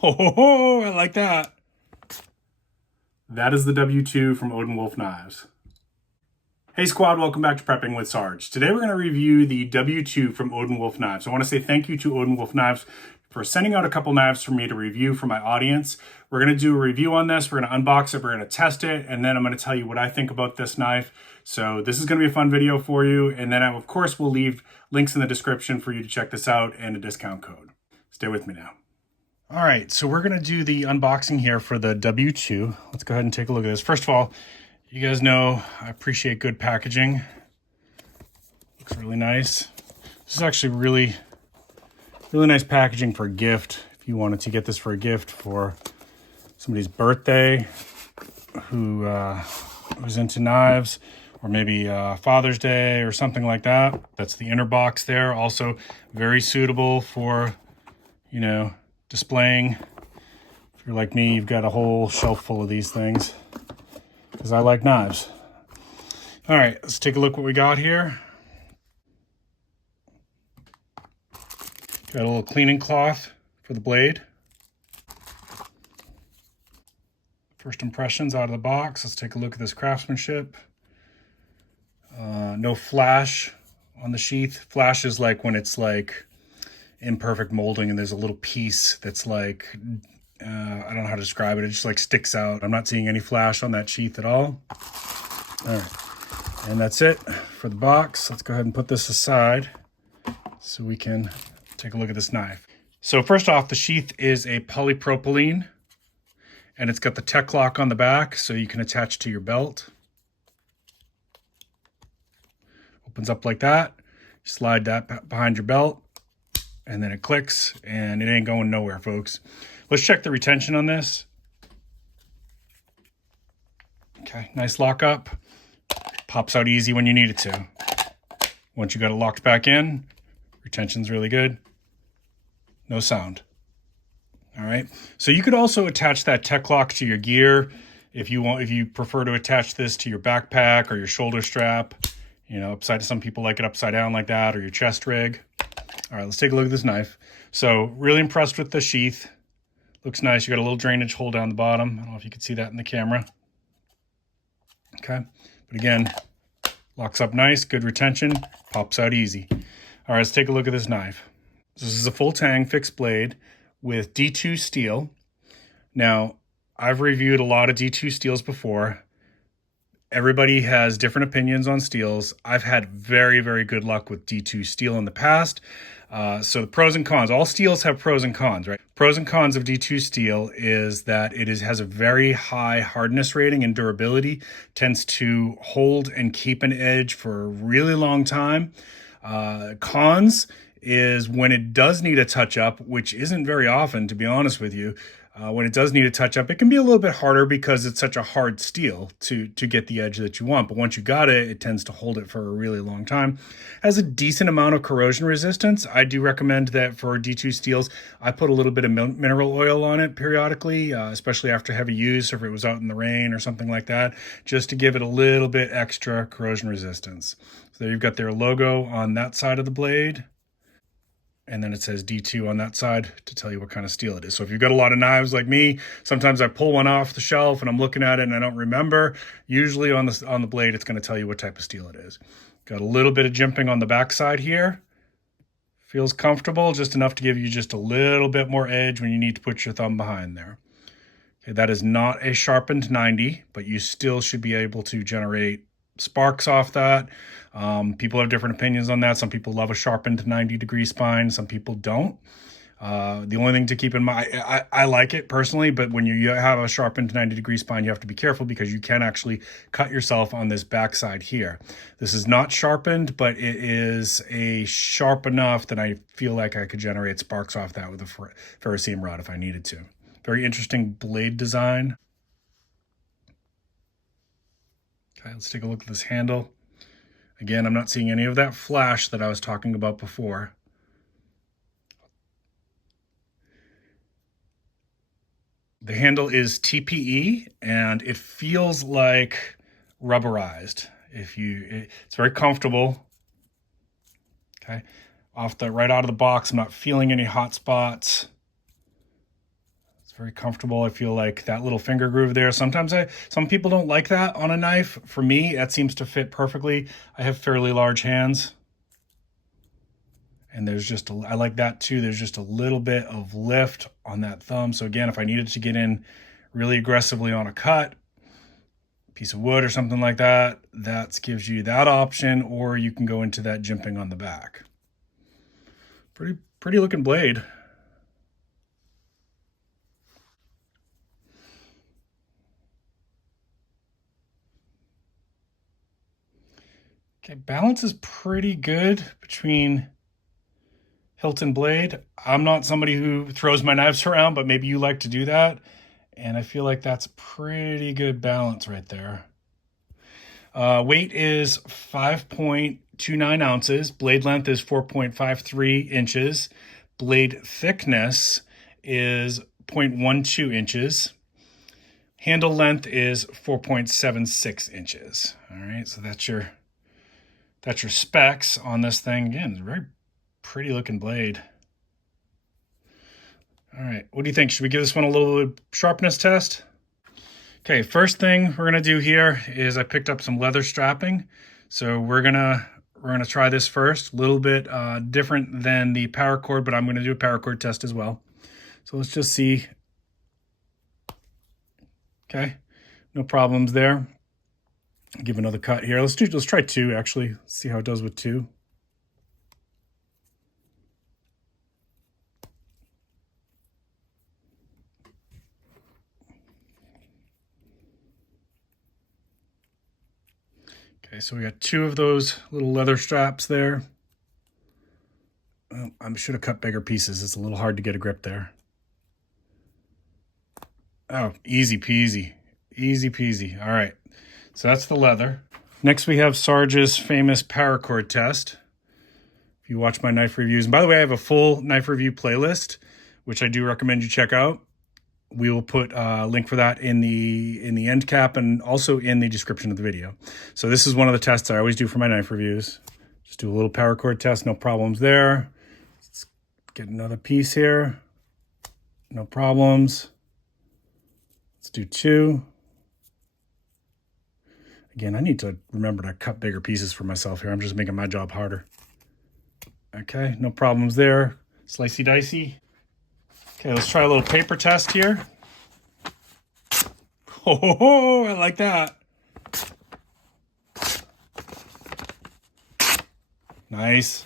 Oh, I like that. That is the W2 from Odenwolf Knives. Hey squad, welcome back to Prepping with Sarge. Today we're going to review the W2 from Odenwolf Knives. I want to say thank you to Odenwolf Knives for sending out a couple knives for me to review for my audience. We're going to do a review on this, we're going to unbox it, we're going to test it, and then I'm going to tell you what I think about this knife. So this is going to be a fun video for you, and then of course we'll leave links in the description for you to check this out and a discount code. Stay with me now. All right, so we're going to do the unboxing here for the W2. Let's go ahead and take a look at this. First of all, you guys know I appreciate good packaging. Looks really nice. This is actually really nice packaging for a gift. If you wanted to get this for a gift for somebody's birthday who's into knives, or maybe Father's Day or something like that. That's the inner box there. Also very suitable for, you know, displaying. If you're like me, you've got a whole shelf full of these things because I like knives. All right, let's take a look what we got here. Got a little cleaning cloth for the blade. First impressions out of the box. Let's take a look at this craftsmanship. No flash on the sheath. Flash is like when it's like imperfect molding and there's a little piece that's like, I don't know how to describe it. It just like sticks out. I'm not seeing any flash on that sheath at all. All right, and that's it for the box. Let's go ahead and put this aside so we can take a look at this knife. So first off, the sheath is a polypropylene and it's got the tech lock on the back so you can attach to your belt. Opens up like that. You slide that behind your belt and then it clicks and it ain't going nowhere, folks. Let's check the retention on this. Okay, nice lock up. Pops out easy when you need it to. Once you got it locked back in, retention's really good. No sound. All right, so you could also attach that tech lock to your gear if you prefer to attach this to your backpack or your shoulder strap. You know, some people like it upside down like that, or your chest rig. All right, let's take a look at this knife. So really impressed with the sheath. Looks nice. You got a little drainage hole down the bottom. I don't know if you can see that in the camera. Okay, but again, locks up nice, good retention, pops out easy. All right, let's take a look at this knife. This is a full tang fixed blade with D2 steel. Now, I've reviewed a lot of D2 steels before. Everybody has different opinions on steels. I've had very, very good luck with D2 steel in the past. So the pros and cons, all steels have pros and cons, right? Pros and cons of D2 steel is that it has a very high hardness rating and durability, tends to hold and keep an edge for a really long time. Cons is when it does need a touch up, which isn't very often, to be honest with you. When it does need a touch up, it can be a little bit harder because it's such a hard steel to get the edge that you want. But once you got it, it tends to hold it for a really long time. Has a decent amount of corrosion resistance. I do recommend that for D2 steels, I put a little bit of mineral oil on it periodically, especially after heavy use, or if it was out in the rain or something like that, just to give it a little bit extra corrosion resistance. So there you've got their logo on that side of the blade. And then it says D2 on that side to tell you what kind of steel it is. So if you've got a lot of knives like me, sometimes I pull one off the shelf and I'm looking at it and I don't remember. Usually on the blade, it's going to tell you what type of steel it is. Got a little bit of jimping on the back side here. Feels comfortable, just enough to give you just a little bit more edge when you need to put your thumb behind there. Okay, that is not a sharpened 90, but you still should be able to generate sparks off that. People have different opinions on that. Some people love a sharpened 90-degree spine. Some people don't. The only thing to keep in mind, I like it personally, but when you have a sharpened 90-degree spine, you have to be careful because you can actually cut yourself on this backside here. This is not sharpened, but it is sharp enough that I feel like I could generate sparks off that with a ferrocerium rod if I needed to. Very interesting blade design. Okay, let's take a look at this handle. Again, I'm not seeing any of that flash that I was talking about before. The handle is TPE and it feels like rubberized. It's very comfortable. Okay, right out of the box, I'm not feeling any hot spots. very comfortable. I feel like that little finger groove there. Sometimes some people don't like that on a knife. For me, that seems to fit perfectly. I have fairly large hands. And there's just, I like that too. There's just a little bit of lift on that thumb. So again, if I needed to get in really aggressively on a cut, piece of wood or something like that, that gives you that option, or you can go into that jimping on the back. Pretty looking blade. Okay, balance is pretty good between hilt and blade. I'm not somebody who throws my knives around, but maybe you like to do that. And I feel like that's pretty good balance right there. Weight is 5.29 ounces. Blade length is 4.53 inches. Blade thickness is 0.12 inches. Handle length is 4.76 inches. All right, so that's your specs on this thing. Again, it's a very pretty looking blade. All right, what do you think? Should we give this one a little sharpness test? Okay, first thing we're gonna do here is I picked up some leather strapping. So we're gonna try this first. A little bit different than the paracord, but I'm gonna do a paracord test as well. So let's just see. Okay, no problems there. Give another cut here. Let's try 2 actually. See how it does with 2. Okay, so we got 2 of those little leather straps there. Oh, I should have cut bigger pieces. It's a little hard to get a grip there. Oh, easy peasy. Easy peasy. All right, so that's the leather. Next we have Sarge's famous paracord test. If you watch my knife reviews, and by the way, I have a full knife review playlist, which I do recommend you check out. We will put a link for that in the end cap and also in the description of the video. So this is one of the tests I always do for my knife reviews. Just do a little paracord test, no problems there. Let's get another piece here. No problems. Let's do 2. Again, I need to remember to cut bigger pieces for myself here. I'm just making my job harder. Okay, no problems there. Slicey dicey. Okay, let's try a little paper test here. Oh, I like that. Nice.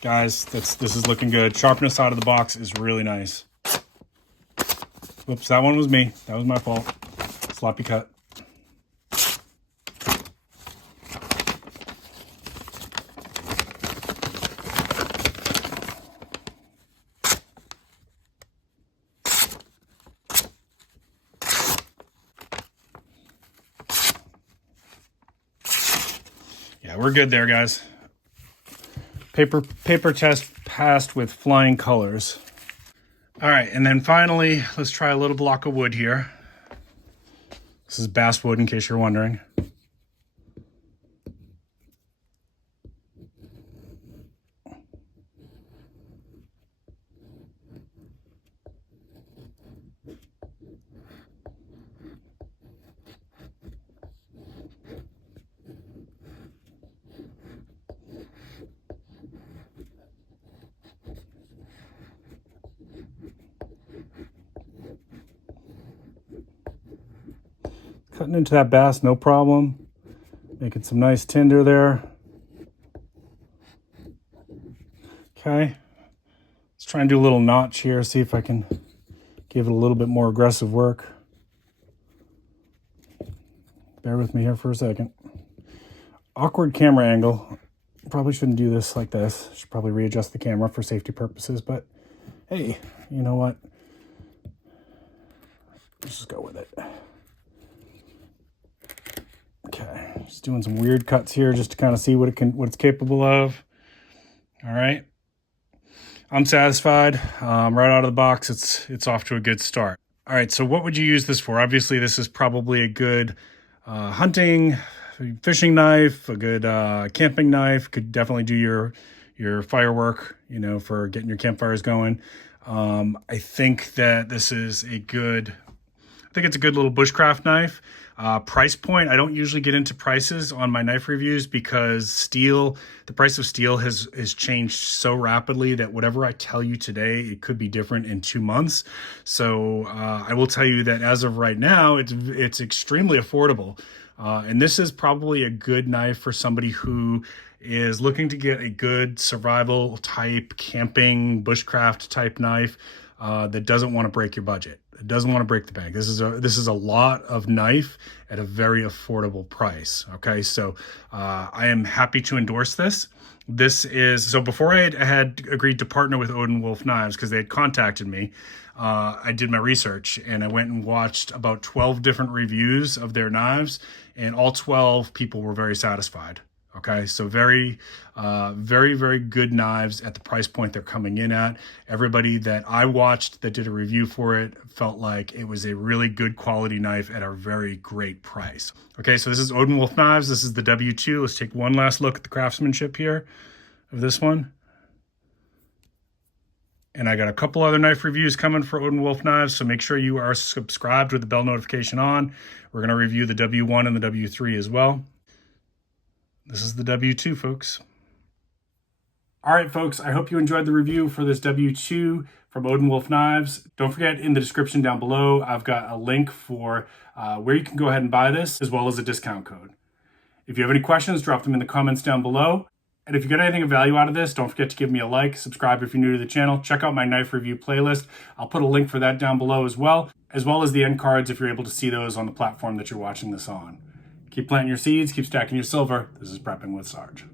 Guys, this is looking good. Sharpness out of the box is really nice. Whoops, that one was me. That was my fault. Sloppy cut. Yeah, we're good there, guys. Paper test passed with flying colors. All right, and then finally, let's try a little block of wood here. This is basswood, in case you're wondering. Cutting into that bass, no problem. Making some nice tinder there. Okay. Let's try and do a little notch here, see if I can give it a little bit more aggressive work. Bear with me here for a second. Awkward camera angle. Probably shouldn't do this like this. Should probably readjust the camera for safety purposes, but hey, you know what? Let's just go with it. Okay, just doing some weird cuts here just to kind of see what it's capable of. All right, I'm satisfied. Right out of the box, it's off to a good start. All right, so what would you use this for? Obviously, this is probably a good hunting, fishing knife, a good camping knife. Could definitely do your your firework, you know, for getting your campfires going. I think that this is a good, I think it's a good little bushcraft knife. Price point, I don't usually get into prices on my knife reviews because steel, the price of steel has changed so rapidly that whatever I tell you today, it could be different in 2 months. So I will tell you that as of right now, it's extremely affordable. And this is probably a good knife for somebody who is looking to get a good survival type, camping, bushcraft type knife that doesn't want to break your budget. It doesn't want to break the bank. This is a lot of knife at a very affordable price. Okay, so I am happy to endorse this. This is, so before I had agreed to partner with Odenwolf Knives, because they had contacted me, I did my research and I went and watched about 12 different reviews of their knives, and all 12 people were very satisfied. Okay, so very, very good knives at the price point they're coming in at. Everybody that I watched that did a review for it felt like it was a really good quality knife at a very great price. Okay, so this is Odenwolf Knives. This is the W2. Let's take one last look at the craftsmanship here of this one. And I got a couple other knife reviews coming for Odenwolf Knives, so make sure you are subscribed with the bell notification on. We're going to review the W1 and the W3 as well. This is the W2, folks. All right, folks, I hope you enjoyed the review for this W2 from Odenwolf Knives. Don't forget, in the description down below, I've got a link for where you can go ahead and buy this, as well as a discount code. If you have any questions, drop them in the comments down below. And if you got anything of value out of this, don't forget to give me a like, subscribe if you're new to the channel, check out my knife review playlist. I'll put a link for that down below as well as the end cards if you're able to see those on the platform that you're watching this on. Keep planting your seeds, keep stacking your silver. This is Prepping with Sarge.